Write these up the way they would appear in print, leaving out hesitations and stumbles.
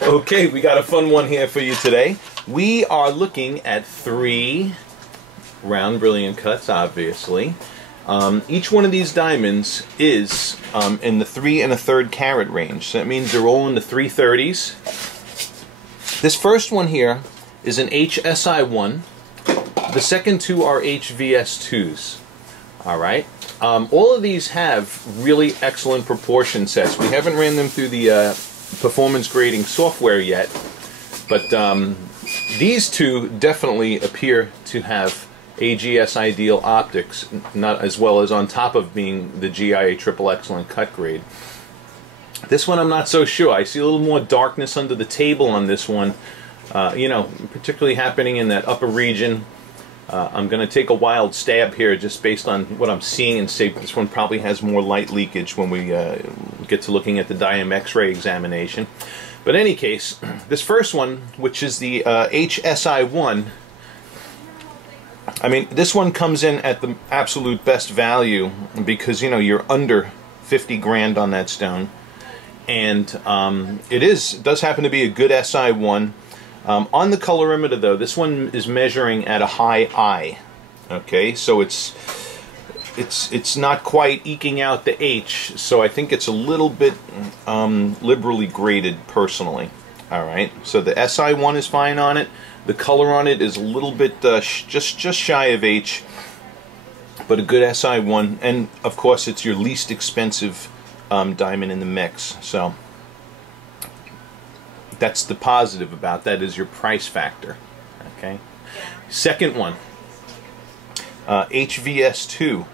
Okay, we got a fun one here for you today. We are looking at 3 round brilliant cuts, obviously. Each one of these diamonds is in the 3 1/3 carat range. So that means they're all in the 330s. This first one here is an HSI1. The second 2 are HVS2s. Alright. All of these have really excellent proportion sets. We haven't ran them through the performance grading software yet, but these 2 definitely appear to have AGS ideal optics, not as well as on top of being the GIA triple excellent cut grade. This one I'm not so sure. I see a little more darkness under the table on this one, you know, particularly happening in that upper region. I'm going to take a wild stab here just based on what I'm seeing and say this one probably has more light leakage when we get to looking at the diam X-ray examination. But in any case, this first one, which is the HSI1, I mean, this one comes in at the absolute best value because, you know, you're under 50 grand on that stone. And it does happen to be a good SI1. On the colorimeter, though, this one is measuring at a high I. Okay, so it's not quite eking out the H, so I think it's a little bit liberally graded personally. All right, so the SI1 is fine on it. The color on it is a little bit just shy of H, but a good SI1, and of course it's your least expensive diamond in the mix. So that's the positive about that, is your price factor. Okay. Second one, HVS2.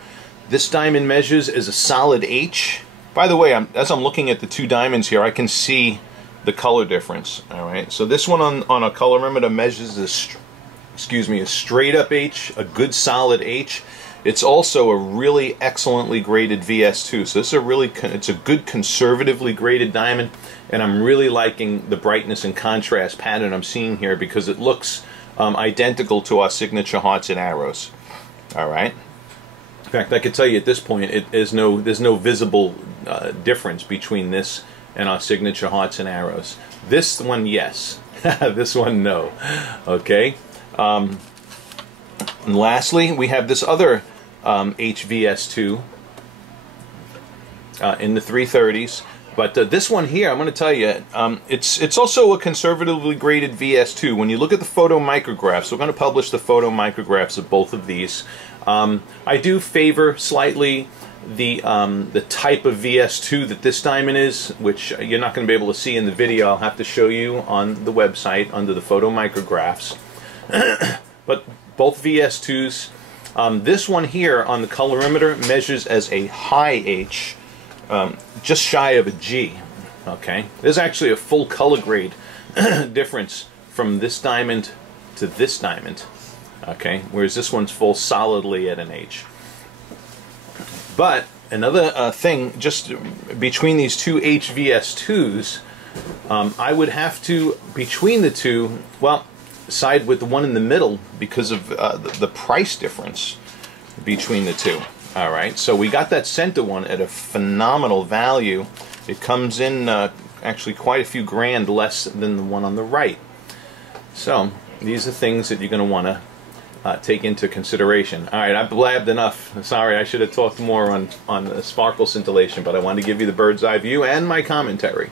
This diamond measures as a solid H. By the way, as I'm looking at the 2 diamonds here, I can see the color difference. All right. So this one on a colorimeter measures a straight up H, a good solid H. It's also a really excellently graded VS2. So this is it's a good conservatively graded diamond, and I'm really liking the brightness and contrast pattern I'm seeing here because it looks identical to our signature hearts and arrows. All right. In fact, I could tell you at this point, there's no visible difference between this and our signature hearts and arrows. This one, yes. This one, no. Okay. And lastly, we have this other HVS2 in the 330s. But this one here, I'm going to tell you, it's also a conservatively graded VS2. When you look at the photo micrographs, we're going to publish the photo micrographs of both of these. I do favor slightly the type of VS2 that this diamond is, which you're not going to be able to see in the video. I'll have to show you on the website under the photo micrographs. But both VS2s. This one here on the colorimeter measures as a high H, just shy of a G. Okay, there's actually a full color grade difference from this diamond to this diamond. Okay, whereas this one's full solidly at an H. But another thing, just between these 2 HVS2s, I would have to, between the 2, well, side with the one in the middle because of the price difference between the 2. All right, so we got that center one at a phenomenal value. It comes in actually quite a few grand less than the one on the right. So these are things that you're going to want to take into consideration. All right, I've blabbed enough. Sorry, I should have talked more on the sparkle scintillation, but I wanted to give you the bird's eye view and my commentary.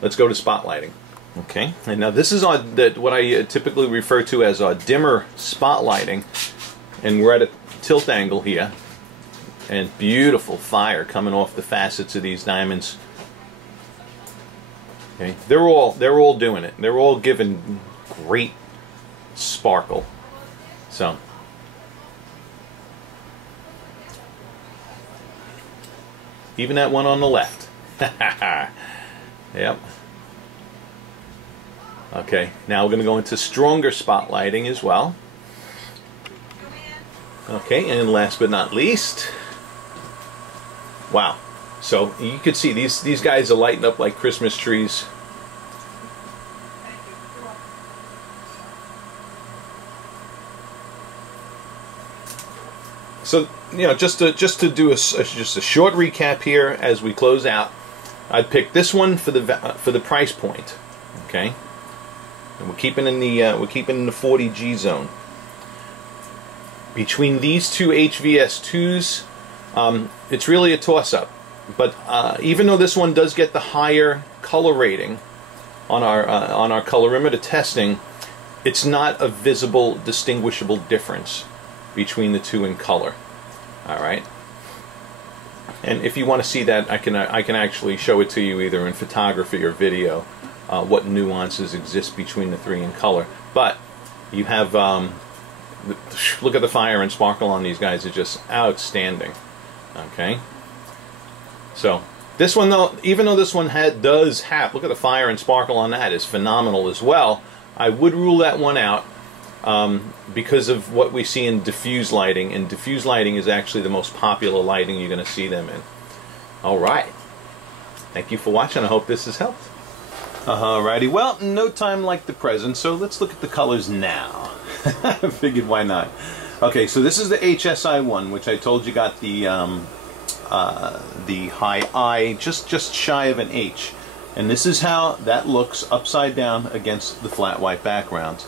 Let's go to spotlighting. Okay, and now this is what I typically refer to as dimmer spotlighting, and we're at a tilt angle here, and beautiful fire coming off the facets of these diamonds. Okay, they're all doing it. They're all giving great sparkle. So even that one on the left. Yep. Okay, now we're going to go into stronger spotlighting as well. Okay, and last but not least, wow. So you can see these guys are lighting up like Christmas trees. So, you know, just to do just a short recap here as we close out, I'd pick this one for the price point. Okay, and we're keeping in the 40G zone. Between these two HVS2s, it's really a toss-up. But even though this one does get the higher color rating on our colorimeter testing, it's not a visible, distinguishable difference between the two in color. All right. And if you want to see that, I can actually show it to you either in photography or video, what nuances exist between the three in color. But you have look at the fire and sparkle on these guys; is just outstanding. Okay. So this one, though, even though this one does have, look at the fire and sparkle on that, is phenomenal as well. I would rule that one out because of what we see in diffuse lighting, and diffuse lighting is actually the most popular lighting you're going to see them in. All right. Thank you for watching. I hope this has helped. Alrighty. Well, no time like the present, so let's look at the colors now. I figured why not. Okay, so this is the HSI1, which I told you got the high I, just shy of an H. And this is how that looks upside down against the flat white background.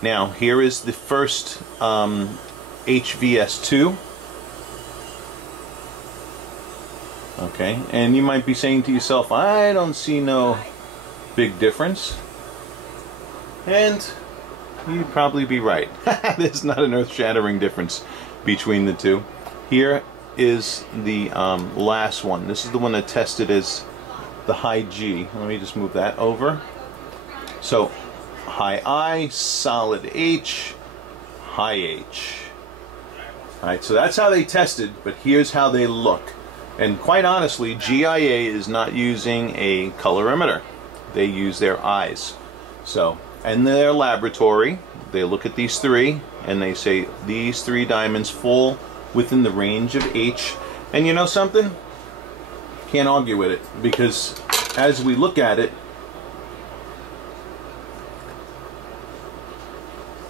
Now, here is the first HVS2. Okay, and you might be saying to yourself, I don't see no big difference. And you'd probably be right. There's not an earth-shattering difference between the two. Here is the last one. This is the one that tested as the high G. Let me just move that over. So high I, solid H, high H. Alright, so that's how they tested, but here's how they look. And quite honestly, GIA is not using a colorimeter. They use their eyes. So, in their laboratory, they look at these three and they say these three diamonds fall within the range of H. And you know something? Can't argue with it, because as we look at it,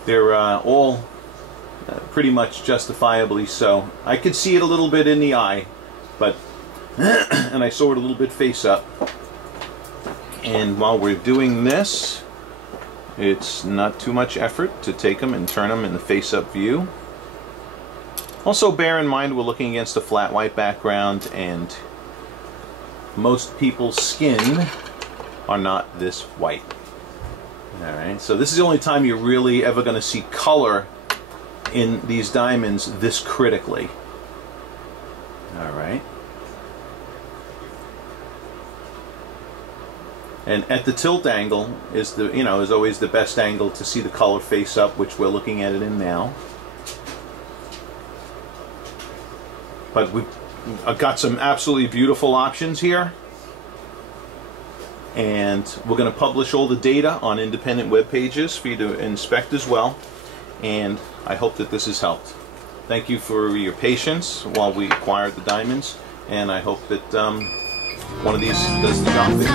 they're all pretty much justifiably so. I could see it a little bit in the eye, but and I saw it a little bit face up. And while we're doing this, it's not too much effort to take them and turn them in the face-up view. Also, bear in mind we're looking against a flat white background, and most people's skin are not this white. Alright, so this is the only time you're really ever going to see color in these diamonds this critically. Alright. And at the tilt angle is the, is always the best angle to see the color face up, which we're looking at it in now. But we've got some absolutely beautiful options here. And we're going to publish all the data on independent web pages for you to inspect as well. And I hope that this has helped. Thank you for your patience while we acquired the diamonds. And I hope that one of these does the job for you.